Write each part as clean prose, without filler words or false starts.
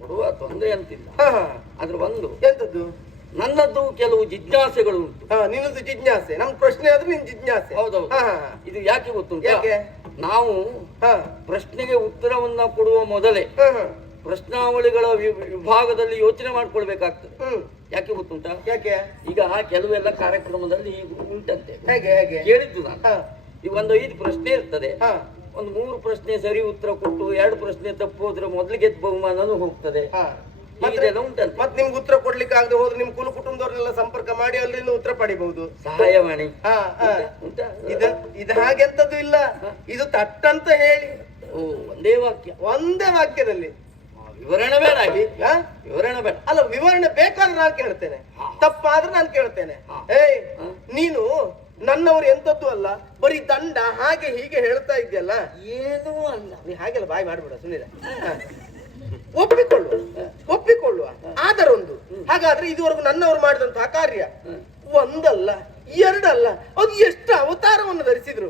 ಕೊಡುವ ತೊಂದರೆ ಅಂತಿಲ್ಲ. ಹಾ ಹಾ. ಆದ್ರೆ ಒಂದು ಎಂತದ್ದು? ನನ್ನದು ಕೆಲವು ಜಿಜ್ಞಾಸೆಗಳು ಉಂಟು. ಹಾ, ನಿನ್ನದು ಜಿಜ್ಞಾಸೆ, ನಮ್ ಪ್ರಶ್ನೆ ಆದ್ರೆ ನಿನ್ ಜಿಜ್ಞಾಸೆ. ಹೌದೌದು. ಹಾ ಹಾ. ಇದು ಯಾಕೆ ಗೊತ್ತುಂಟು? ಯಾಕೆ? ನಾವು ಹಾ ಪ್ರಶ್ನೆಗೆ ಉತ್ತರವನ್ನ ಕೊಡುವ ಮೊದಲೇ ಹಾ ಹಾ. ಪ್ರಶ್ನಾವಳಿಗಳ ವಿಭಾಗದಲ್ಲಿ ಯೋಚನೆ ಮಾಡ್ಕೊಳ್ಬೇಕಾಗ್ತದೆ. ಯಾಕೆ ಗೊತ್ತುಂಟಾ? ಯಾಕೆ? ಈಗ ಕೆಲವೆಲ್ಲ ಕಾರ್ಯಕ್ರಮದಲ್ಲಿ ಉಂಟಂತೆ. ಹೇಗೆ ಹೇಗೆ ಕೇಳಿದ್ದು ನಾನು. ಹಾ ಈಗ ಒಂದು 5 ಪ್ರಶ್ನೆ ಇರ್ತದೆ. ಹಾ. ಒಂದು 3 ಪ್ರಶ್ನೆ ಸರಿ ಉತ್ತರ ಕೊಟ್ಟು 2 ಪ್ರಶ್ನೆ ತಪ್ಪು ಹೋದ್ರೆ ಮೊದಲಿಗೆ ಬಹುಮಾನನೂ ಹೋಗ್ತದೆ. ಹಾ. ಇದೆಲ್ಲ ಉಂಟಂತೆ. ಮತ್ ನಿಮ್ಗೆ ಉತ್ತರ ಕೊಡ್ಲಿಕ್ಕೆ ಆಗದೆ ಹೋದ್ರೆ ನಿಮ್ ಕುಲ ಕುಟುಂಬದವ್ರನ್ನೆಲ್ಲ ಸಂಪರ್ಕ ಮಾಡಿ ಅಲ್ಲಿಂದ ಉತ್ತರ ಪಡಿಬಹುದು. ಸಹಾಯವಾಣಿ ಹಾ ಹಾ. ಉಂಟಾ? ಇದು ಹಾಗೆಂತದ್ದು ಇಲ್ಲ. ಇದು ತಟ್ಟಂತ ಹೇಳಿ ಓ, ಒಂದೇ ವಾಕ್ಯ, ಒಂದೇ ವಾಕ್ಯದಲ್ಲಿ ವಿವರಣೆ ಬೇಡ. ಹಾ? ವಿವರಣೆ ಬೇಡ. ಅಲ್ಲ, ವಿವರಣೆ ಬೇಕಾದ್ರೆ ನಾನು ಕೇಳ್ತೇನೆ, ತಪ್ಪಾದ್ರೆ ನಾನು ಕೇಳ್ತೇನೆ. ಏಯ್, ನೀನು ನನ್ನವ್ರು ಎಂತದ್ದು ಅಲ್ಲ, ಬರೀ ದಂಡ ಹಾಗೆ ಹೀಗೆ ಹೇಳ್ತಾ ಇದ್ಯಲ್ಲ. ಏನೂ ಅಲ್ಲ. ನೀ ಹಾಗೆಲ್ಲ ಬಾಯಿ ಮಾಡ್ಬೇಡ, ಸುಮ್ಮನೆ ಒಪ್ಪಿಕೊಳ್ಳುವ ಆದರೊಂದು. ಹಾಗಾದ್ರೆ ಇದುವರೆಗೂ ನನ್ನವರು ಮಾಡಿದಂತಹ ಕಾರ್ಯ ಒಂದಲ್ಲ ಎರಡಲ್ಲ, ಅದು ಎಷ್ಟು ಅವತಾರವನ್ನು ಧರಿಸಿದ್ರು.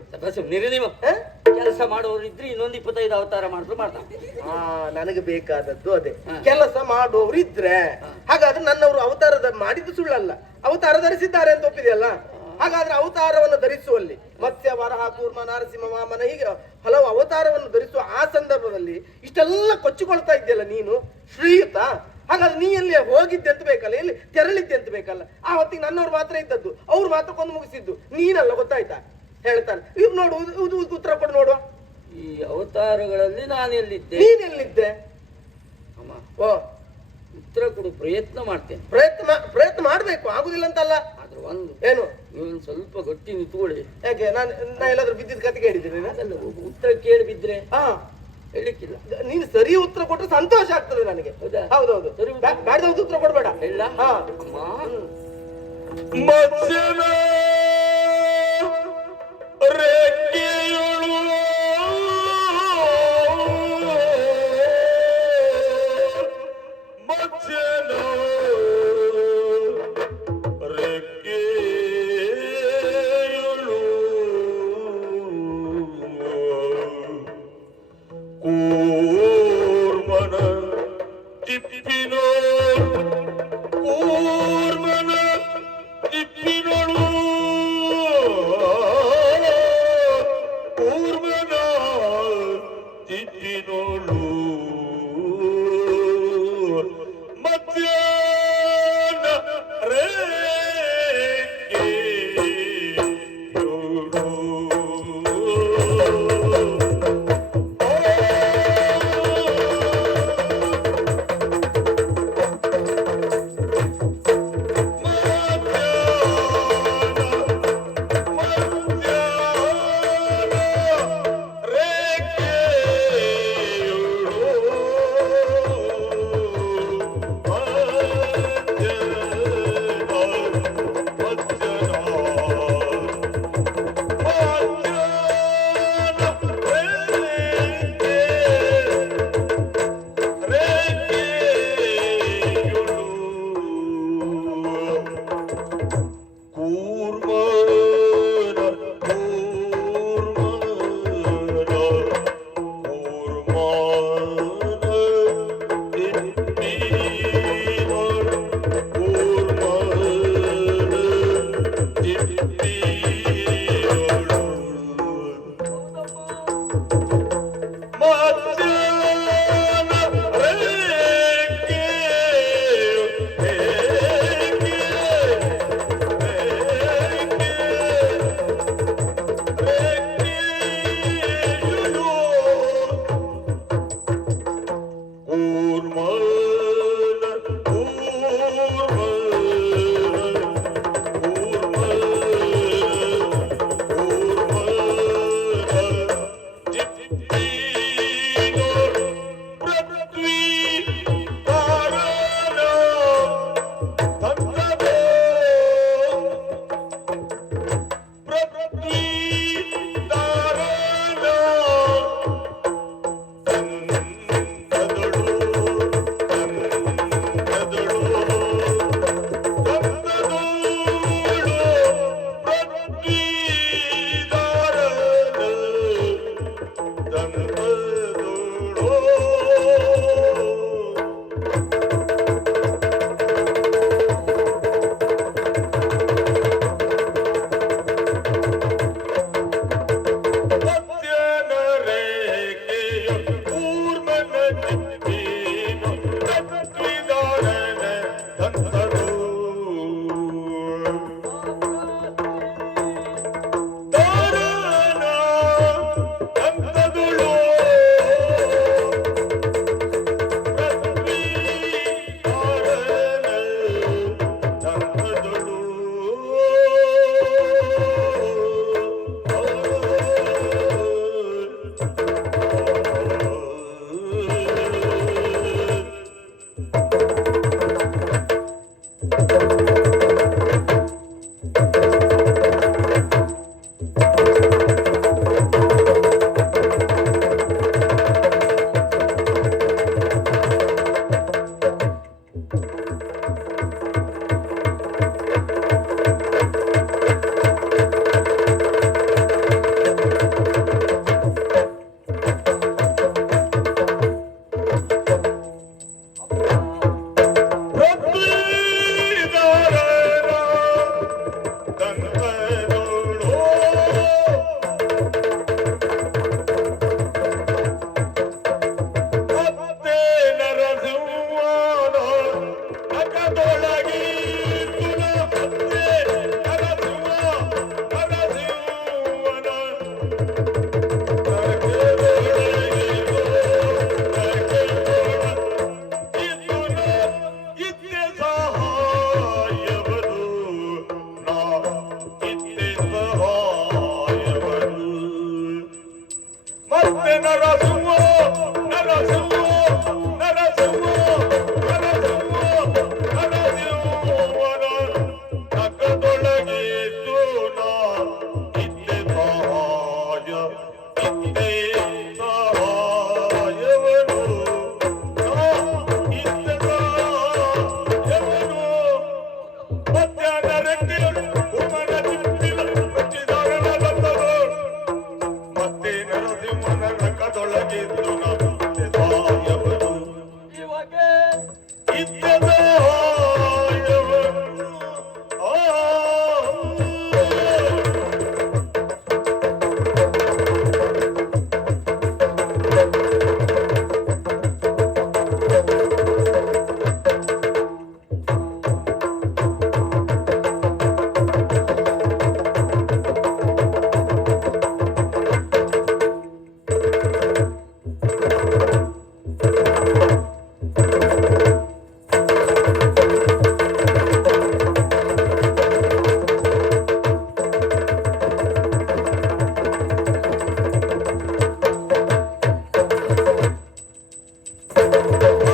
ನೀವು ಕೆಲಸ ಮಾಡೋರು ಇದ್ರೆ ಇನ್ನೊಂದು 25 ಅವತಾರ ಮಾಡಿದ್ರು ಮಾಡ್ತಾರೆ. ನನಗೆ ಬೇಕಾದದ್ದು ಅದೇ, ಕೆಲಸ ಮಾಡುವವರು ಇದ್ರೆ. ಹಾಗಾದ್ರೆ ನನ್ನವರು ಅವತಾರ ಮಾಡಿದ್ದು ಸುಳ್ಳಲ್ಲ, ಅವತಾರ ಧರಿಸಿದ್ದಾರೆ ಅಂತ ಒಪ್ಪಿದೆಯಲ್ಲ. ಹಾಗಾದ್ರೆ ಅವತಾರವನ್ನು ಧರಿಸುವಲ್ಲಿ ಮತ್ಸ್ಯ, ವರಹ, ಕೂರ್ಮ, ನರಸಿಂಹ, ವಾಮನ, ಹೀಗೆ ಹಲವು ಅವತಾರವನ್ನು ಧರಿಸುವ ಆ ಸಂದರ್ಭದಲ್ಲಿ ಇಷ್ಟೆಲ್ಲ ಕೊಚ್ಚಿಕೊಳ್ತಾ ಇದ್ಯಲ್ಲ ನೀನು ಶ್ರೀಯುತ. ಹಾಗಾದ್ರೆ ನೀ ಎಲ್ಲಿ ಹೋಗಿದ್ದೆ ಅಂತ ಬೇಕಲ್ಲ, ಎಲ್ಲಿ ತೆರಳಿದ್ದೆ ಅಂತ ಬೇಕಲ್ಲ. ಆ ಹೊತ್ತಿಗೆ ನನ್ನವ್ರು ಮಾತ್ರ ಇದ್ದದ್ದು, ಅವ್ರು ಮಾತ್ರ ಕೊಂದು ಮುಗಿಸಿದ್ದು, ನೀನಲ್ಲ, ಗೊತ್ತಾಯ್ತಾ? ಹೇಳ್ತಾನೆ. ಇವ್ ನೋಡು, ಉತ್ತರ ಕೊಡು ನೋಡುವ. ಈ ಅವತಾರಗಳಲ್ಲಿ ನಾನು ಎಲ್ಲಿದ್ದೆ? ನೀನೆಲ್ಲಿದ್ದೆ? ಅಮ್ಮ, ಓ, ಉತ್ತರ ಕೊಡು, ಪ್ರಯತ್ನ ಮಾಡ್ತೇನೆ. ಪ್ರಯತ್ನ ಮಾಡ್ಬೇಕು, ಆಗುದಿಲ್ಲ ಅಂತಲ್ಲ. ಆದ್ರೆ ಒಂದು ಏನು? ನೀವೊಂದು ಸ್ವಲ್ಪ ಗಟ್ಟಿ ನಿಂತ್ಕೊಳ್ಳಿ. ಯಾಕೆ? ನಾ ಎಲ್ಲಾದ್ರೂ ಬಿದ್ದಿದ್ ಕತೆ ಕೇಳಿದ್ದೀನಿ? ಅದಲ್ಲ, ಉತ್ತರ ಕೇಳಿ ಬಿದ್ರೆ ಹಾ ಹೇಳಿಕ್ಕಿಲ್ಲ. ನೀನು ಸರಿ ಉತ್ತರ ಕೊಟ್ಟರೆ ಸಂತೋಷ ಆಗ್ತದೆ ನನಗೆ. ಹೌದೌದು, ಬ್ಯಾಡ್ದವ್ದು ಉತ್ತರ ಕೊಡ್ಬೇಡ. ಇಲ್ಲ. ಹಾ. ಮತ್ಸ್ಯನ ರೆಕ್ಕೆಯೊಳು ಮತ್ಸ್ಯನ ರೆಕ್ಕೆಯೊಳು ಕೂರ್ಮನ ತಿಪ್ಪಿನೋ ಕೂರ್ಮನ ತಿಪ್ಪಿನಳು ಕೂರ್ಮನ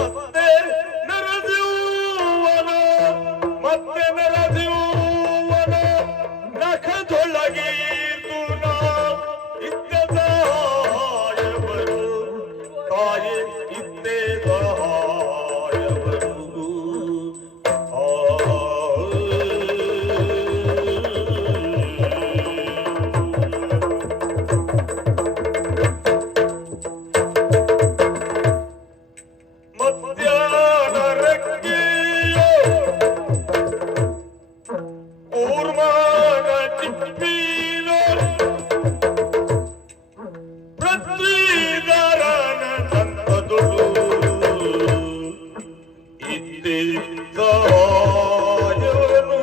ಮತ್ತೆ ನರದಿರುವನ ಮತ್ತೆ ನರದಿರುವನ ನಖದೊಳಗೆ ಇದ್ದುನ ಇದ್ದ ಸಹಾಯವರು ತಾಯಿ ಇದ್ದೇ ಸಹಾಯವರು ಮಧ್ಯಾಹ್ನ ರೆಕ್ಕೆಯೋ ಕೂರ್ಮಾನ ಚಿಪ್ಪೀನೋ ಪೃಥ್ವೀಧರನ ಸಂತದುಳು ಇದ್ದೇ ಸಹಾಯನು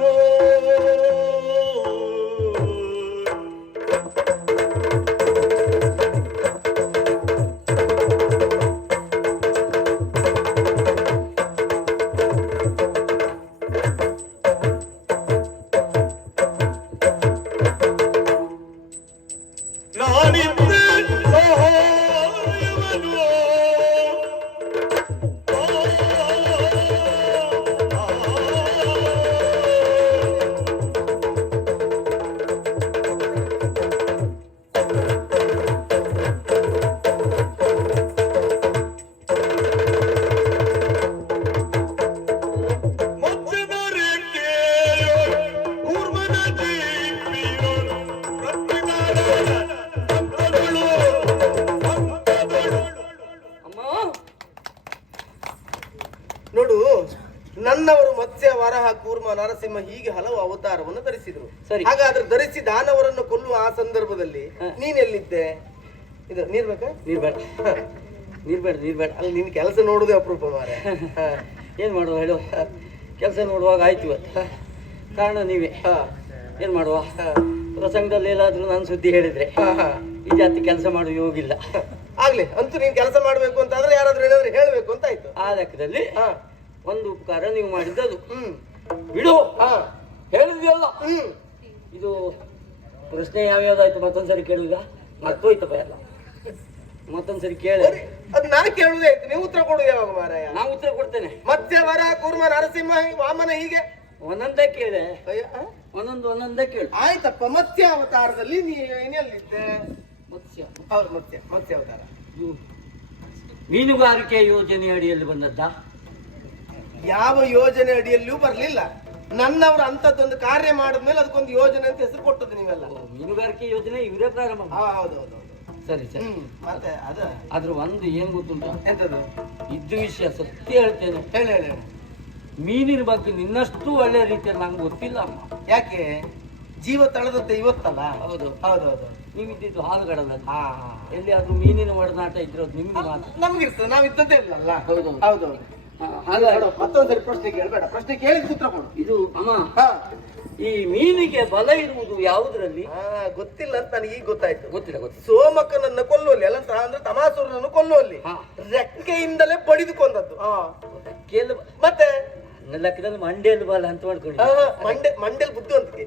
ನಾನಿದ್ದೆ ಸಹಾಯವನು ಮಧ್ಯದ ರೇಖೆಯೋ ಕೂರ್ಮನ ದೀಪಿಯೋ ಪ್ರತಿದಾರನ ಸಂತದಳು ಸಂತದಳು ಅಮ್ಮ ನೋಡು, ನನ್ನವರು ಮತ್ಸ್ಯ ವರಹ ಕೂರ್ಮ ನರಸಿಂಹ ಹೀಗೆ ಹಲವು ಅವತಾರವನ್ನು ಧರಿಸಿದ್ರು. ಸರಿ. ಹಾಗಾದ್ರೆ ಧರಿಸಿ ದಾನವರನ್ನು ಕೊಲ್ಲುವ ಆ ಸಂದರ್ಭದಲ್ಲಿ ನೀನೆಲ್ಲಿದ್ದೆ? ಇದು ನೀರ್ ಬೇಕಾ? ನೀರ್ ಬೇಡ ನೀರ್ ಬೇಡ ನೀರ್ ಬೇಡ. ಅಲ್ಲಿ ನಿನ್ ಕೆಲಸ ನೋಡುದೇ ಅಪರೂಪ ಮಾರೆ. ಏನ್ ಮಾಡುವ ಹೇಳು, ಕೆಲಸ ನೋಡುವಾಗ ಆಯ್ತು ಇವತ್ತು. ಕಾರಣ ನೀವೇ. ಏನ್ ಮಾಡುವ, ಪ್ರಸಂಗದಲ್ಲಿ ಎಲ್ಲಾದ್ರೂ ನಾನು ಸುದ್ದಿ ಹೇಳಿದ್ರೆ ಈ ಜಾತಿ ಕೆಲಸ ಮಾಡುವ ಯೋಗಿಲ್ಲ. ಆಗ್ಲಿ, ಅಂತೂ ನೀನ್ ಕೆಲಸ ಮಾಡ್ಬೇಕು ಅಂತ ಆದ್ರೆ ಯಾರಾದ್ರೂ ಏನಾದ್ರೂ ಹೇಳ್ಬೇಕು ಅಂತ ಆಯ್ತು. ಆ ಲೆಕ್ಕದಲ್ಲಿ ಒಂದು ಉಪಕಾರ ನೀವು ಮಾಡಿದ್ದದು. ಹ್ಮ್ ಬಿಡು, ಹೇಳಿದ್ಯಲ್ಲ. ಹ್ಮ್ ಇದು ಪ್ರಶ್ನೆ ಯಾವ್ಯಾವ್ದಾಯ್ತು ಮತ್ತೊಂದ್ಸರಿ ಕೇಳುವುದ? ಮರ್ತೋಯ್ತಪ್ಪ ಎಲ್ಲ. ಮತ್ತೊಂದ್ಸರಿ ಕೇಳ. ಸರಿ, ಅದ್ ನಾ ಕೇಳುದೇ ಆಯ್ತು, ನೀವು ಉತ್ತರ ಕೊಡುದು ಯಾವಾಗ ಮಾರಾಯ? ನಾ ಉತ್ತರ ಕೊಡ್ತೇನೆ. ಮತ್ಸ್ಯ ವರಹ ಕೂರ್ಮ ನರಸಿಂಹ ವಾಮನ ಹೀಗೆ ಒಂದೊಂದೇ ಕೇಳೆ, ಅಯ್ಯ, ಒಂದೊಂದೇ ಕೇಳು. ಆಯ್ತಪ್ಪ. ಮತ್ಸ್ಯ ಅವತಾರದಲ್ಲಿ ನೀನೆಲ್ಲಿದ್ದೆ? ಮತ್ಸ್ಯ ಹೌದು, ಮತ್ಸ್ಯ ಅವತಾರ. ಇದು ಮೀನುಗಾರಿಕೆ ಯೋಜನೆ ಅಡಿಯಲ್ಲಿ ಬಂದದ್ದ? ಯಾವ ಯೋಜನೆ ಅಡಿಯಲ್ಲಿಯೂ ಬರ್ಲಿಲ್ಲ. ನನ್ನವರು ಅಂತದ್ದೊಂದು ಕಾರ್ಯ ಮಾಡಿದ್ಮೇಲೆ ಅದಕ್ಕೊಂದು ಯೋಜನೆ ಅಂತ ಹೆಸರು ಕೊಟ್ಟದ್ದು ನೀವೆಲ್ಲ. ಮೀನುಗಾರಿಕೆ ಯೋಜನೆ ಇವರೇ ಪ್ರಾರಂಭ ಮಾಡಿ. ಹೌದೌದು. ಸರಿ ಸರಿ. ಮತ್ತೆ ಅದ ಅದ್ರ ಒಂದು ಏನ್ ಗೊತ್ತುಂಟ, ಎಂತದ್ದು? ಇದ್ದು ವಿಷಯ ಸತ್ಯ ಹೇಳ್ತೇನೆ. ಹೇಳಿ ಹೇಳಿ ಹೇಳಿ. ಮೀನಿನ ಬಗ್ಗೆ ನಿನ್ನಷ್ಟು ಒಳ್ಳೆ ರೀತಿಯಲ್ಲಿ ನಂಗೆ ಗೊತ್ತಿಲ್ಲ ಅಮ್ಮ. ಯಾಕೆ? ಜೀವ ತಳೆದತ್ತೆ ಇವತ್ತಲ್ಲ. ಹೌದು ಹೌದೌದು. ನೀವಿದ್ದು ಹಾಲುಗಡಲಲ್ಲಿ ಹಾ, ಎಲ್ಲಿ ಆದ್ರೂ ಮೀನಿನ ಒಡನಾಟ ಇದ್ರೋದು ನಿಮ್ಗೆ ಮಾತ್ರ. ನಮ್ಗಿರ್ತದೆ, ನಾವ್ ಇದ್ದದ್ದೇ ಇಲ್ಲಲ್ಲ. ಹೌದು. ಹೌದೌದು. ಹಾಗಾಗಿ ಮತ್ತೊಂದ್ಸರಿ ಪ್ರಶ್ನೆ ಕೇಳಬೇಡ, ಪ್ರಶ್ನೆ ಕೇಳಿ ಸೂತ್ರ ಕೊಡು. ಇದು ಅಮ್ಮ, ಹಾ, ಈ ಮೀನಿಗೆ ಬಲ ಇರುವುದು ಯಾವುದರಲ್ಲಿ? ಗೊತ್ತಿಲ್ಲ ಅಂತ ನನಗೆ ಈಗ ಗೊತ್ತಾಯ್ತು. ಗೊತ್ತಿಲ್ಲ. ಸೋಮಕನನ್ನ ಕೊಲ್ಲುವಲ್ಲಿ ಅಲ್ಲ ಅಂದ್ರೆ ತಮಾಸುರನನ್ನು ಕೊಲ್ಲುವಲ್ಲಿ ಹಾ. ರೆಕ್ಕೆಯಿಂದಲೇ ಬಡಿದುಕೊಂಡದ್ದು. ಕೇಳು. ಮತ್ತೆ ನನ್ನ ಲೆಕ್ಕದಲ್ಲಿ ಮಂಡೆಯಲ್ಲಿ ಬಲ ಅಂತ ಮಾಡ್ಕೊಂಡು ಮಂಡೆಲ್ ಬುದ್ಧಿವಂತಿಕೆ.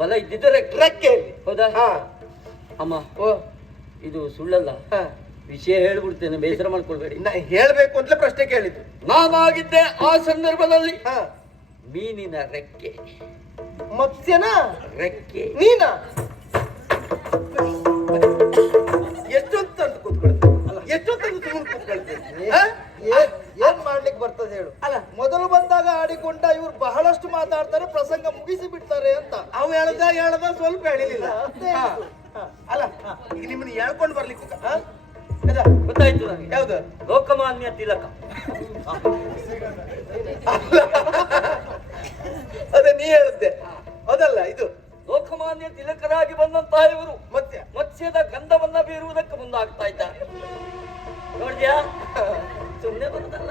ಬಲ ಇದ್ದಿದ್ದರೆ ರೆಕ್ಕೆಯಲ್ಲಿ. ಹೌದಾ? ಹಾ. ಅಮ್ಮ, ಓ, ಇದು ಸುಳ್ಳಲ್ಲ. ಹಾ. ವಿಷಯ ಹೇಳ್ಬಿಡ್ತೇನೆ, ಬೇಸರ ಮಾಡ್ಕೊಳ್ಬೇಡಿ. ನಾ ಹೇಳ್ಬೇಕು ಅಂತಲೇ ಪ್ರಶ್ನೆ ಕೇಳಿದ್ದು. ನಾನಾಗಿದ್ದೆ ಆ ಸಂದರ್ಭದಲ್ಲಿ ಹಾ. ಮೀನಿನ ರೆಕ್ಕೆ. ಮತ್ಸ್ಯನ ರೆಕ್ಕೆ ನೀನಾ? ಎಷ್ಟೊತ್ತಂತ ಕೂತ್ಕೊಳ್ತೇನೆ ಅಲ್ಲ, ಎಷ್ಟೊತ್ತಂತ ಸುಮ್ಮನೆ ಕೂತ್ಕೊಳ್ತೇನೆ. ಏನ್ ಮಾಡ್ಲಿಕ್ಕೆ ಬರ್ತದೆ ಹೇಳು? ಅಲ್ಲ, ಮೊದಲು ಬಂದಾಗ ಆಡಿಕೊಂಡ ಇವ್ರು ಬಹಳಷ್ಟು ಮಾತಾಡ್ತಾರೆ, ಪ್ರಸಂಗ ಮುಗಿಸಿ ಬಿಡ್ತಾರೆ ಅಂತ. ಅವ ಹೇಳ್ದ ಸ್ವಲ್ಪ ಹೇಳಿಲ್ಲ. ಅಲ್ಲ, ಈಗ ನಿಮ್ಮನ್ನ ಹೇಳ್ಕೊಂಡು ಬರ್ಲಿಕ್ಕೆ ಗೊತ್ತಾಯ್ತು ನನಗೆ. ಯಾವ್ದು? ಲೋಕಮಾನ್ಯ ತಿಲಕ. ಅದೇ ನೀ ಹೇಳಿದ್ದೆ, ಅದಲ್ಲ ಇದು. ಲೋಕಮಾನ್ಯ ತಿಲಕರಾಗಿ ಬಂದಂತಹ ಇವರು ಮತ್ಸ್ಯದ ಗಂಧವನ್ನ ಬೀರುವುದಕ್ಕೆ ಮುಂದಾಗ್ತಾ ಇದ್ದಾರೆ. ನೋಡಿದ್ಯಾ? ಸುಮ್ಮನೆ ಬರುದಲ್ಲ,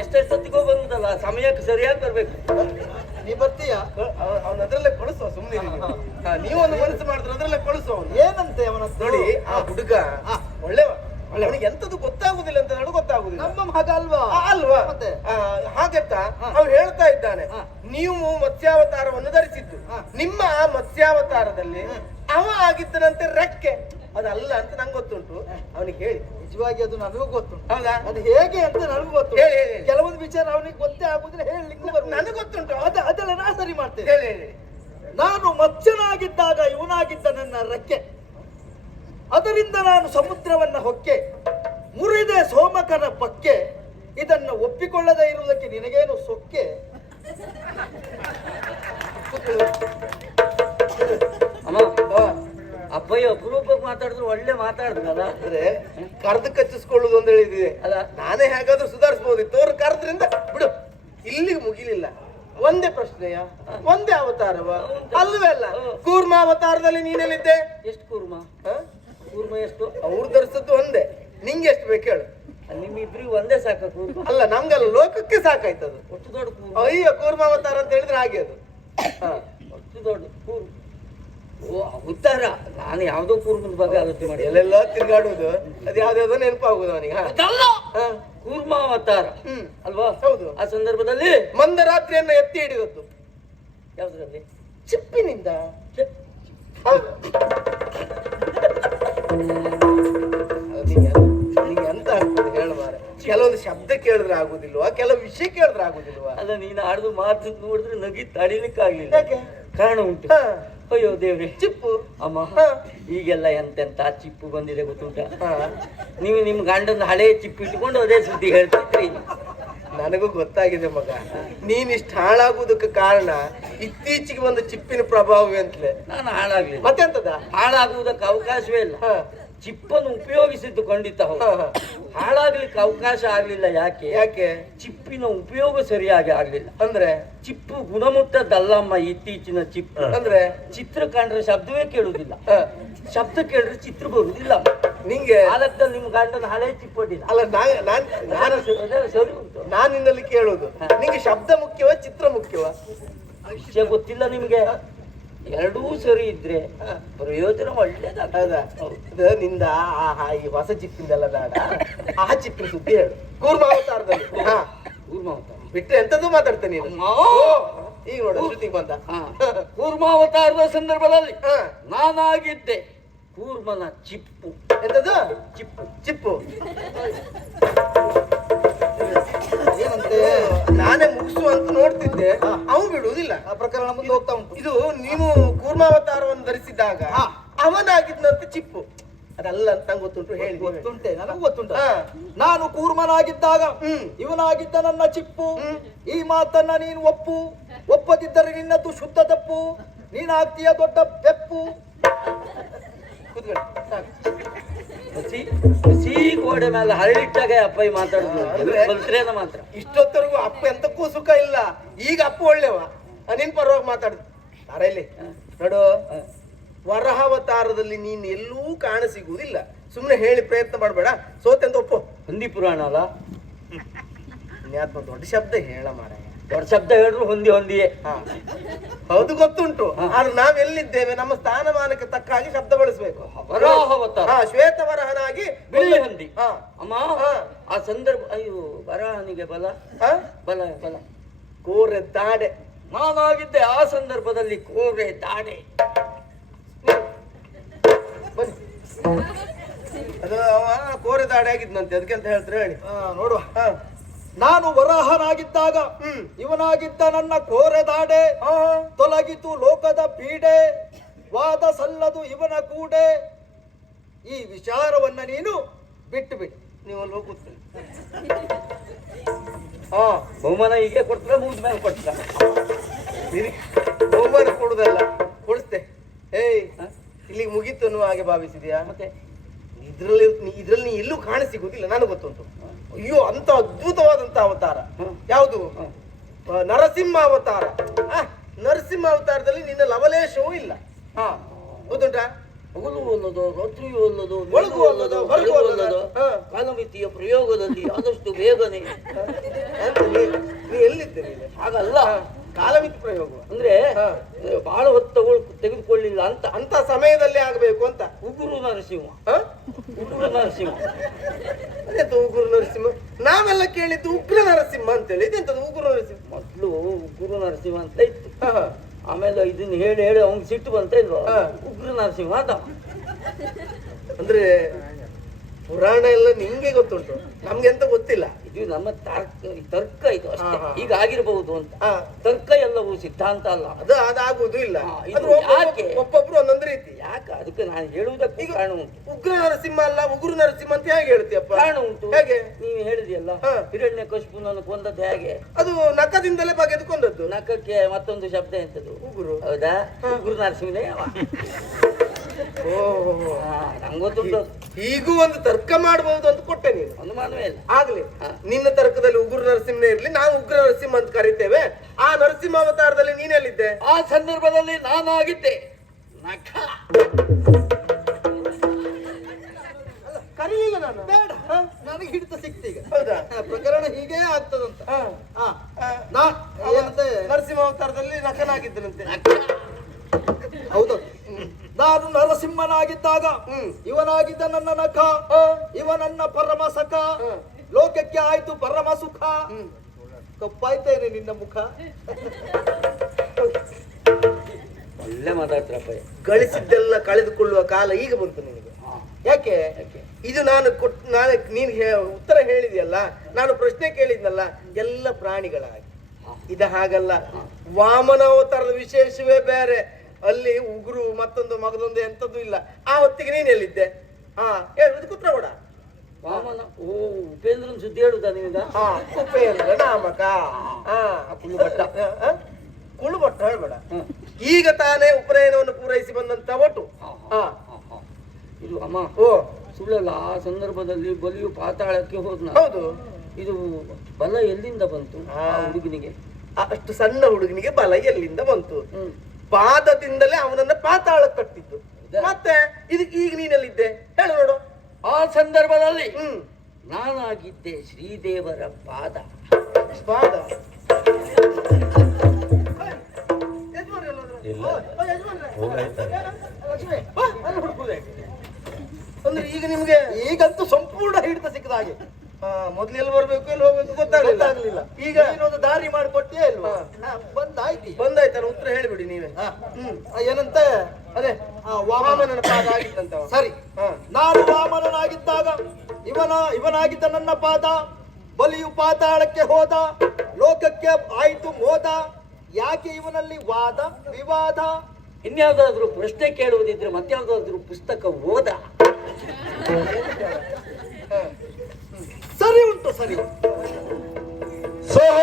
ಎಷ್ಟೆಷ್ಟೊತ್ತಿಗೋ ಬರುವುದಲ್ಲ, ಸಮಯಕ್ಕೆ ಸರಿಯಾಗಿ ಬರ್ಬೇಕು. ನೀ ಬರ್ತೀಯಾ? ಅವನ ಅದ್ರಲ್ಲೇ ಕಳಿಸುವ. ಸುಮ್ಮನೆ ನೀವೊಂದು ಮನಸ್ಸು ಮಾಡಿದ್ರೆ ಅದ್ರಲ್ಲೇ ಕಳಿಸುವ. ಏನಂತೆ ಅವನ? ನೋಡಿ, ಆ ಹುಡುಗ ಒಳ್ಳೆವ, ಅವನಿಗೆ ಎಂತದ್ದು ಗೊತ್ತಾಗುದಿಲ್ಲ ಅಂತ ನನಗೆ ಗೊತ್ತಾಗುದಿಲ್ಲ. ನಮ್ಮ ಮಗ ಅಲ್ವಾ? ಅಲ್ವಾ? ಮತ್ತೆ? ಹಾಗೆಂತ ಅವ್ನು ಹೇಳ್ತಾ ಇದ್ದಾನೆ, ನೀವು ಮತ್ಸ್ಯಾವತಾರವನ್ನು ಧರಿಸಿದ್ದು, ನಿಮ್ಮ ಆ ಮತ್ಸ್ಯಾವತಾರದಲ್ಲಿ ಅವ ಆಗಿದ್ದನಂತೆ ರೆಕ್ಕೆ, ಅದಲ್ಲ ಅಂತ ನಂಗೆ ಗೊತ್ತುಂಟು. ಅವನಿಗೆ ಹೇಳಿ. ನಿಜವಾಗಿ ಅದು ನನಗೂ ಗೊತ್ತುಂಟು. ಹೌದಾ? ಅದು ಹೇಗೆ ಅಂತ ನನಗೂ ಗೊತ್ತು. ಹೇಳಿ, ಹೇಳಿ. ಕೆಲವೊಂದು ವಿಚಾರ ಅವನಿಗೆ ಗೊತ್ತೇ ಆಗುದಿಲ್ಲ, ಹೇಳಲಿಕ್ಕೆ ನನಗೆ ಗೊತ್ತುಂಟು. ಅದೆಲ್ಲ ನಾ ಸರಿ ಮಾಡ್ತೇನೆ. ಹೇಳಿ ಹೇಳಿ. ನಾನು ಮತ್ಸ್ಯನಾಗಿದ್ದಾಗ ಇವನಾಗಿದ್ದ ನನ್ನ ರೆಕ್ಕೆ, ಅದರಿಂದ ನಾನು ಸಮುದ್ರವನ್ನ ಹೊಕ್ಕೆ ಮುರಿದೆ ಸೋಮಕನ ಪಕ್ಕೆ, ಇದನ್ನು ಒಪ್ಪಿಕೊಳ್ಳದೆ ಇರುವುದಕ್ಕೆ ನಿನಗೇನು ಸೊಕ್ಕೆ? ಅಮ್ಮ ಅಪ್ಪಯ್ಯ ಅಪರೂಪಕ್ಕೆ ಮಾತಾಡಿದ್ರು ಒಳ್ಳೆ ಮಾತಾಡ್ತಲ್ಲ. ಅಂದ್ರೆ ಕರ್ದು ಕಚ್ಚಿಸ್ಕೊಳ್ಳುದು ಅಂತ ಹೇಳಿದಿದೆ ಅಲ್ಲ, ನಾನೇ ಹೇಗಾದ್ರೂ ಸುಧಾರಿಸಬಹುದಿತ್ತು. ಅವ್ರು ಕರೆದ್ರಿಂದ ಬಿಡು, ಇಲ್ಲಿಗೆ ಮುಗಿಲಿಲ್ಲ. ಒಂದೇ ಪ್ರಶ್ನೆಯ, ಒಂದೇ ಅವತಾರವ ಅಲ್ವೇ ಅಲ್ಲ? ಕೂರ್ಮ ಅವತಾರದಲ್ಲಿ ನೀನೆಲ್ಲಿದ್ದೆ? ಎಷ್ಟು ಕೂರ್ಮ? ಹ? ಕೂರ್ಮ ಎಷ್ಟು? ಅವ್ರು ಧರಿಸದ್ದು ಒಂದೇ, ನಿಂಗೆ ಎಷ್ಟು ಬೇಕು ಹೇಳು? ನಿಮ್ಮಿಬ್ರಿಗೂ ಒಂದೇ ಸಾಕ ಕೂರ್ಮ? ಅಲ್ಲ, ನಮ್ಗಲ್ಲ, ಲೋಕಕ್ಕೆ ಸಾಕಾಯ್ತದು. ಒಟ್ಟು ದೊಡ್ಡ ಕೂರ್ಮ. ಅಯ್ಯೋ, ಕೂರ್ಮ ಅವತಾರ ಅಂತ ಹೇಳಿದ್ರೆ ಹಾಗೆ ಅದು. ಒಟ್ಟು ದೊಡ್ಡ ಕೂರ್ಮ. ಓ ಅವತಾರ, ನಾನು ಯಾವ್ದೋ ಕೂರ್ಮದ ಬಗ್ಗೆ ಆಲೋಚನೆ ಮಾಡಿ ಎಲ್ಲೆಲ್ಲ ತಿರ್ಗಾಡುವುದು, ಅದು ಯಾವ್ದಾವ್ದೋ ನೆನಪಾಗುದು ಅವನಿಗೆ. ಅದಲ್ಲ, ಕೂರ್ಮ ಅವತಾರ ಅಲ್ವಾ? ಹೌದು. ಆ ಸಂದರ್ಭದಲ್ಲಿ ಮಂದರಾತ್ರಿಯನ್ನ ಎತ್ತಿ ಹಿಡಿದದ್ದು ಯಾವ್ದ್ರಲ್ಲಿ? ಚಿಪ್ಪಿನಿಂದ. ಹೌದು. ನಿಂಗೆ ಎಂತ ಆಗ್ತದೆ ಹೇಳು ಮಾರೆ? ಕೆಲವೊಂದು ಶಬ್ದ ಕೇಳಿದ್ರೆ ಆಗುದಿಲ್ವಾ, ಕೆಲವು ವಿಷಯ ಕೇಳಿದ್ರೆ ಆಗುದಿಲ್ವಾ? ಅಲ್ಲ, ನೀನು ಆಡುದು ಮಾತು ನೋಡಿದ್ರೆ ನಗಿ ತಡಿಲಿಕ್ಕಾಗ್ಲಿಲ್ಲ. ಯಾಕೆ? ಕಾರಣ ಉಂಟು. ಹ. ಅಯ್ಯೋ ದೇವ್ರೆ, ಚಿಪ್ಪು. ಅಮ್ಮ, ಹ. ಈಗೆಲ್ಲ ಎಂತೆಂತ ಚಿಪ್ಪು ಬಂದಿದೆ ಗೊತ್ತುಂಟ? ಹ. ನೀವು ನಿಮ್ ಗಂಡನ ಹಳೆ ಚಿಪ್ಪು ಇಟ್ಕೊಂಡು ಅದೇ ಸುದ್ದಿ ಹೇಳ್ತಿದ್ರಿ. ನನಗೂ ಗೊತ್ತಾಗಿದೆ ಮಗ, ನೀನಿಷ್ಟು ಹಾಳಾಗುವುದಕ್ಕೆ ಕಾರಣ ಇತ್ತೀಚೆಗೆ ಒಂದು ಚಿಪ್ಪಿನ ಪ್ರಭಾವವೇ ಅಂತಲೇ. ನಾನು ಹಾಳಾಗ್ಲಿಲ್ಲ. ಮತ್ತೆಂತದ? ಹಾಳಾಗುವುದಕ್ಕೆ ಅವಕಾಶವೇ ಇಲ್ಲ. ಹ. ಚಿಪ್ಪನ್ನು ಉಪಯೋಗಿಸಿದ್ದು ಖಂಡಿತ ಹೌದು. ಹ. ಹಾಳಾಗ್ಲಿಕ್ಕೆ ಅವಕಾಶ ಆಗ್ಲಿಲ್ಲ. ಯಾಕೆ? ಯಾಕೆ? ಚಿಪ್ಪಿನ ಉಪಯೋಗ ಸರಿಯಾಗಿ ಆಗ್ಲಿಲ್ಲ. ಅಂದ್ರೆ ಚಿಪ್ಪು ಗುಣಮುಟ್ಟದಲ್ಲಮ್ಮ ಇತ್ತೀಚಿನ ಚಿಪ್ಪು. ಅಂದ್ರೆ ಚಿತ್ರ ಕಂಡ್ರೆ ಶಬ್ದವೇ ಕೇಳುದಿಲ್ಲ, ಹ. ಶಬ್ದ ಕೇಳಿದ್ರೆ ಚಿತ್ರ ಬರುದಿಲ್ಲ. ನಿಂಗೆ ಕಾಲದಲ್ಲಿ ನಿಮ್ ಗಂಡನ ಹಳೆ ಚಿಪ್ಪೊಟ್ಟಿಲ್ಲ. ಅಲ್ಲ, ನಾನು ಸರಿ ಉಂಟು. ನಾನು ನಿನ್ನಲ್ಲಿ ಕೇಳುದು, ನಿಂಗೆ ಶಬ್ದ ಮುಖ್ಯವಾ ಚಿತ್ರ ಮುಖ್ಯವಾ? ವಿಷಯ ಗೊತ್ತಿಲ್ಲ ನಿಮ್ಗೆ? ಎರಡೂ ಸರಿ ಇದ್ರೆ ಪ್ರಯೋಜನ ಒಳ್ಳೇದಾಗ್ತದ. ಇದು ನಿಂದ ಈ ಹೊಸ ಚಿಪ್ಪಿಂದೆಲ್ಲ ಬೇಡ, ಆ ಚಿಪ್ಪಿನ ಸುದ್ದಿ ಹೇಳು. ಕೂರ್ಮ ಅವತಾರದಲ್ಲಿ ಕೂರ್ಮ ಅವತಾರ ಬಿಟ್ರೆ ಎಂತದ್ದು ಮಾತಾಡ್ತೇನೆ ನೀನು. ಅಮ್ಮ. ಈಗ ನೋಡ ಶ್ರುತಿಗೆ ಬಂದ. ಕೂರ್ಮಾವತಾರದ ಸಂದರ್ಭದಲ್ಲಿ ಹ. ನಾನಾಗಿದ್ದೆ ಕೂರ್ಮನ ಚಿಪ್ಪು. ಎಂತದ್ದು? ಚಿಪ್ಪು. ಚಿಪ್ಪು ಏನಂತೆ? ನಾನೇ ಮುಗಿಸು ಅಂತ ನೋಡ್ತಿದ್ದೆ, ಅವನು ಬಿಡುವುದಿಲ್ಲ. ಆ ಪ್ರಕರಣ ಮುಂದೆ ಹೋಗ್ತಾ ಉಂಟು. ಇದು ನೀವು ಕೂರ್ಮಾವತಾರವನ್ನು ಧರಿಸಿದಾಗ ಅವನಾಗಿದ್ದಂತೆ ಚಿಪ್ಪು, ಅದಲ್ಲ ಅಂತ ನಂಗೆ ಗೊತ್ತುಂಟು. ಹೇಳಿ. ಗೊತ್ತುಂಟೆ, ನನಗೂ ಗೊತ್ತುಂಟು. ಹಾ. ನಾನು ಕೂರ್ಮನಾಗಿದ್ದಾಗ ಇವನಾಗಿದ್ದ ನನ್ನ ಚಿಪ್ಪು. ಈ ಮಾತನ್ನ ನೀನು ಒಪ್ಪದಿದ್ದರೆ ನಿನ್ನದು ಶುದ್ಧ ತಪ್ಪು, ನೀನಾಗ್ತೀಯ ದೊಡ್ಡ ಬೆಪ್ಪು. ಕೂತ್ಕೊಳ್ಳಿ, ಸಾಕು. ಹಸಿ ಗೋಡೆ ಮೇಲೆ ಹರಳಿಟ್ಟಾಗ ಅಪ್ಪ ಮಾತಾಡಿದ್ರೆ ಮಾತ್ರ. ಇಷ್ಟೊತ್ತರೆಗೂ ಅಪ್ಪ ಎಂತಕ್ಕೂ ಸುಖ ಇಲ್ಲ, ಈಗ ಅಪ್ಪ ಒಳ್ಳೆವ. ನಿನ್ ಪರವಾಗಿ ಮಾತಾಡುದು ಅರೆಯಲ್ಲಿ ನೋಡು. ವರಹಾವತಾರದಲ್ಲಿ ನೀನ್ ಎಲ್ಲೂ ಕಾಣ ಸಿಗುವುದಿಲ್ಲ. ಸುಮ್ನೆ ಹೇಳಿ ಪ್ರಯತ್ನ ಮಾಡಬೇಡ. ಸೋತೆ ಅಂತ ಒಪ್ಪು. ಹೊಂದಿ ಪುರಾಣ ಅಲ್ಲ, ಪುಣ್ಯಾತ್ಮ ದೊಡ್ಡ ಶಬ್ದ ಹೇಳ ಮಾರಾಯ. ದೊಡ್ಡ ಶಬ್ದ ಹೇಳಿದ್ರು ಹೊಂದಿಯೇ. ಹೌದು, ಗೊತ್ತುಂಟು. ಆದ್ರೆ ನಾವೆಲ್ಲಿದ್ದೇವೆ, ನಮ್ಮ ಸ್ಥಾನಮಾನಕ್ಕೆ ತಕ್ಕ ಹಾಗೆ ಶಬ್ದ ಬಳಸಬೇಕು. ವರಾಹಾವತಾರ. ಶ್ವೇತ ವರಹನಾಗಿ ಬಿಳಿ ಹೊಂದಿ. ಹಾ. ಅಮ್ಮ, ಆ ಸಂದರ್ಭ, ಅಯ್ಯೋ ವರಾಹನಿಗೆ ಬಲ ಬಲ ಬಲ ಕೋರೆ ದಾಡೆ. ನಾನಾಗಿದ್ದೆ ಆ ಸಂದರ್ಭದಲ್ಲಿ ಕೋರೆ ದಾಡೆ. ಬನ್ನಿ. ಅದು ಅವ ಕೋರೆ ದಾಡೆ ಆಗಿದ್ನಂತೆ, ಅದಕ್ಕೆ ಅಂತ ಹೇಳ್ತಾರೆ. ಹೇಳಿ ನೋಡುವ. ನಾನು ವರಾಹನಾಗಿದ್ದಾಗ ಇವನಾಗಿದ್ದ ನನ್ನ ಕೋರೆ ದಾಡೆ. ತೊಲಗಿತು ಲೋಕದ ಪೀಡೆ, ವಾದ ಸಲ್ಲದು ಇವನ ಕೂಡೆ. ಈ ವಿಚಾರವನ್ನ ನೀನು ಬಿಟ್ಟು ಬಿಡಿ. ನೀವು ಅಲ್ಲಿ ಹೋಗಿ ಕೂತ್ಕೊಳ್ಳಿ. ಬಹುಮಾನ ಹೀಗೆ ಕೊಡ್ತಾರೆ, ಮುಗಿದ ಮೇಲೆ ಕೊಡ್ತಾರೆ. ಬಹುಮಾನ ಕೊಡುದಲ್ಲ, ಕೊಡಿಸ್ತೆ. ಏಯ್, ಇಲ್ಲಿಗೆ ಮುಗೀತು ಅನ್ನುವ ಹಾಗೆ ಭಾವಿಸಿದ್ಯಾ? ಮತ್ತೆ ಇದ್ರಲ್ಲಿ ನೀ ಎಲ್ಲೂ ಕಾಣ ಸಿಗುದಿಲ್ಲ, ನನಗೆ ಗೊತ್ತುಂಟು. ಅಯ್ಯೋ, ಅಂತ ಅದ್ಭುತವಾದಂತ ಅವತಾರ ಯಾವುದು? ನರಸಿಂಹ ಅವತಾರ. ನರಸಿಂಹ ಅವತಾರದಲ್ಲಿ ನಿನ್ನ ಲವಲೇಶವೂ ಇಲ್ಲ. ಗೊತ್ತುಂಟಾ? ಹಗಲು ಒಲ್ಲದು, ರಾತ್ರಿಯೂ ಒಲ್ಲದು, ಒಳಗು ಒಲ್ಲದು, ಹೊರಗು ಒಲ್ಲದು. ಕಾಲಮಿತಿಯ ಪ್ರಯೋಗದಲ್ಲಿ ಆದಷ್ಟು ಬೇಗನೆ. ನೀ ಎಲ್ಲಿದ್ದೆ ನೀನು? ಹಾಗಲ್ಲ, ಕಾಲಮಿತಿ ಪ್ರಯೋಗ ಅಂದ್ರೆ ಹಾ. ಬಹಳ ಹೊತ್ತು ತೆಗೆದುಕೊಳ್ಳಿಲ್ಲ ಅಂತ ಅಂತ ಸಮಯದಲ್ಲಿ ಆಗಬೇಕು ಅಂತ. ಉಗುರು ನರಸಿಂಹ. ಹ? ಉಗುರು ನರಸಿಂಹ. ಅದೆಂತ ಉಗುರು ನರಸಿಂಹ? ನಾವೆಲ್ಲ ಕೇಳಿದ್ದು ಉಗ್ರ ನರಸಿಂಹ ಅಂತೇಳಿ, ಇದೆಂತದ್ದು ಉಗುರು ನರಸಿಂಹ? ಮೊದ್ಲು ಉಗುರು ನರಸಿಂಹ ಅಂತ ಇತ್ತು. ಹ. ಆಮೇಲೆ ಇದನ್ನ ಹೇಳಿ ಹೇಳಿ ಅವ್ನಿಗೆ ಸಿಟ್ಟು ಬಂತ ಇಲ್ವಾ, ಹಾ. ಉಗ್ರ ನರಸಿಂಹ ಅಂತ. ಅಂದ್ರೆ ಪುರಾಣ ಎಲ್ಲ ನಿಮ್ಗೆ ಗೊತ್ತುಂಟು, ನಮ್ಗೆ ಎಂತ ಗೊತ್ತಿಲ್ಲ. ಇದು ನಮ್ಮ ತರ್ಕ ಇದು ಅಷ್ಟೇ. ಹಾ, ಹಾ. ಈಗ ಆಗಿರಬಹುದು ಅಂತ. ಹಾ. ತರ್ಕ ಎಲ್ಲವೂ ಸಿದ್ಧಾಂತ ಅಲ್ಲ. ಅದಾಗುವುದು ಇಲ್ಲ. ಹಾ, ಇದು ಅದು ಯಾಕೆ? ಒಬ್ಬೊಬ್ರು ಒಂದೊಂದು ರೀತಿ. ಯಾಕೆ ಅದಕ್ಕೆ ನಾನು ಹೇಳುವುದಕ್ಕೂ ಈಗ ಕಾರಣ ಉಂಟು. ಉಗ್ರ ನರಸಿಂಹ ಅಲ್ಲ ಉಗುರು ನರಸಿಂಹ ಅಂತ ಹೇಗೆ ಹೇಳ್ತೀಯಪ್ಪ? ಕಾರಣ ಉಂಟು. ಹೇಗೆ? ನೀವು ಹೇಳಿದೆಯಲ್ಲ, ಹಾ. ಹಿರಣ್ಯ ಕಶಿಪುನನ್ನು ಕೊಂದದ್ದು ಹೇಗೆ? ಅದು ನಖದಿಂದಲೇ ಬಗೆದುಕೊಂಡದ್ದು. ನಖಕ್ಕೆ ಮತ್ತೊಂದು ಶಬ್ದ ಎಂತದ್ದು? ಉಗುರು. ಹೌದಾ? ಉಗುರು ನರಸಿಂಹನೇ ಅವ. ಓ, ನಂಗೊತ್ತುಂಟು. ಹೀಗೂ ಒಂದು ತರ್ಕ ಮಾಡಬಹುದು ಅಂತ ಕೊಟ್ಟೆ ನೀನು. ಅನುಮಾನವೇ ಇಲ್ಲ. ಆಗ್ಲಿ, ನಿನ್ನ ತರ್ಕದಲ್ಲಿ ಉಗುರು ನರಸಿಂಹನೇ ಇರ್ಲಿ, ನಾವು ಉಗ್ರ ನರಸಿಂಹ ಅಂತ ಕರಿತೇವೆ. ಆ ನರಸಿಂಹ ಅವತಾರದಲ್ಲಿ ನೀನೆಲ್ಲಿದ್ದೆ? ಆ ಸಂದರ್ಭದಲ್ಲಿ ನಾನಾಗಿದ್ದೆ ನಖ. ಕರೀಲಿಲ್ಲ ನಾನು. ಬೇಡ, ನನಗೆ ಹಿಡಿತ ಸಿಕ್ತು ಈಗ. ಹೌದಾ? ಪ್ರಕರಣ ಹೀಗೆ ಆಗ್ತದಂತ. ಹ. ಹಾ. ನಾ ಏನಂತೆ? ನರಸಿಂಹ ಅವತಾರದಲ್ಲಿ ನಖನಾಗಿದ್ದನಂತೆ. ಹೌದು. ನಾನು ನರಸಿಂಹನಾಗಿದ್ದಾಗ ಹ್ಮ್. ಇವನಾಗಿದ್ದ ನನ್ನ ನಖ, ಇವ ನನ್ನ ಪರಮ ಸಖ, ಹ್ಮ್. ಲೋಕಕ್ಕೆ ಆಯ್ತು ಪರಮ ಸುಖ. ಹ್ಮ್. ಕಪ್ಪಾಯ್ತೇನೆ ನಿನ್ನ ಮುಖ. ಒಳ್ಳೆ ಮಾತಾಡ್ತಾರಪ್ಪ. ಗಳಿಸಿದ್ದೆಲ್ಲ ಕಳೆದುಕೊಳ್ಳುವ ಕಾಲ ಈಗ ಬಂತು ನಿನಗೆ. ಯಾಕೆ? ಇದು ನಾನು ನೀನು ಉತ್ತರ ಹೇಳಿದ್ಯಲ್ಲ, ನಾನು ಪ್ರಶ್ನೆ ಕೇಳಿದ್ನಲ್ಲ, ಎಲ್ಲ ಪ್ರಾಣಿಗಳಾಗಿ. ಇದ ಹಾಗಲ್ಲ. ವಾಮನ ಅವತಾರದ ವಿಶೇಷವೇ ಬೇರೆ. ಅಲ್ಲಿ ಉಗುರು ಮತ್ತೊಂದು ಮಗದೊಂದು ಎಂತದ್ದು ಇಲ್ಲ. ಆ ಹೊತ್ತಿಗೆ ನೀನ್ ಎಲ್ಲಿದ್ದೆ? ಹಾ, ಹೇಳುದು ಕುತ್ರ ಕೂಡ. ವಾಮನ. ಓ, ಉಪೇಂದ್ರನ್ ಸುದ್ದಿ ಹೇಳುದಾ ನೀವೀಗ? ಹಾ, ಉಪೇಂದ್ರ ನಾಮಕ. ಹಾ, ಕುಳ್ಳು ಭಟ್ಟ. ಕುಳ್ಳು ಭಟ್ಟ ಹೇಳ್ಬೇಡ. ಈಗ ತಾನೇ ಉಪನಯನವನ್ನು ಪೂರೈಸಿ ಬಂದಂತ ಒಟ್ಟು. ಹಾ, ಇದು ಅಮ್ಮ. ಓ, ಸುಳ್ಳಲ್ಲ. ಆ ಸಂದರ್ಭದಲ್ಲಿ ಬಲಿಯು ಪಾತಾಳಕ್ಕೆ ಹೋದ್ನ. ಹೌದು. ಇದು ಬಲ ಎಲ್ಲಿಂದ ಬಂತು ಆ ಹುಡುಗನಿಗೆ? ಅಷ್ಟು ಸಣ್ಣ ಹುಡುಗನಿಗೆ ಬಲ ಎಲ್ಲಿಂದ ಬಂತು? ಹ್ಮ್. ಪಾದದಿಂದಲೇ ಅವನನ್ನ ಪಾತಾಳ ಕಟ್ಟಿದ್ದು. ಮತ್ತೆ ಇದಕ್ಕೆ ಈಗ ನೀನೆಲ್ಲಿದ್ದೆ ಹೇಳು ನೋಡು. ಆ ಸಂದರ್ಭದಲ್ಲಿ ಹ್ಮ್. ನಾನಾಗಿದ್ದೆ ಶ್ರೀದೇವರ ಪಾದ. ಪಾದ ಅಂದ್ರೆ ಈಗ ನಿಮ್ಗೆ ಈಗಂತೂ ಸಂಪೂರ್ಣ ಹಿಡಿತ ಸಿಕ್ಕದ ಹಾಗೆ. ಮೊದ್ಲು ಎಲ್ಲಿ ಬರ್ಬೇಕು ಎಲ್ಲಿ ಹೋಗ್ಬೇಕು ಗೊತ್ತಾಗ್ಲಿಲ್ಲ. ಈಗ ಇನ್ನೊಂದು ದಾರಿ ಮಾಡಿಕೊಟ್ಟೇ ಇಲ್ವಾ? ಬಂದಾಯ್ತು. ಬಂದಾಯ್ತಲ್ಲ, ಉತ್ತರ ಹೇಳಿಬಿಡಿ ನೀವೇ. ಏನಂತೆ? ಅದೇ ವಾಮನನ ಪಾದ ಆಗಿತ್ತಂತ. ಸರಿ. ನಾನು ವಾಮನನಾಗಿದ್ದಾಗ ಇವನಾಗಿದ್ದ ನನ್ನ ಪಾದ ಬಲಿಯು ಪಾತಾಳಕ್ಕೆ ಹೋದ, ಲೋಕಕ್ಕೆ ಆಯ್ತು ಮೋದ. ಯಾಕೆ ಇವನಲ್ಲಿ ವಾದ ವಿವಾದ? ಇನ್ಯಾವುದಾದ್ರೂ ಪ್ರಶ್ನೆ ಕೇಳುವುದಿದ್ರೆ ಮತ್ಯಾವುದಾದ್ರೂ ಪುಸ್ತಕ ಓದ. ಸರಿ ಉಂಟು, ಸರಿ. ಸಹ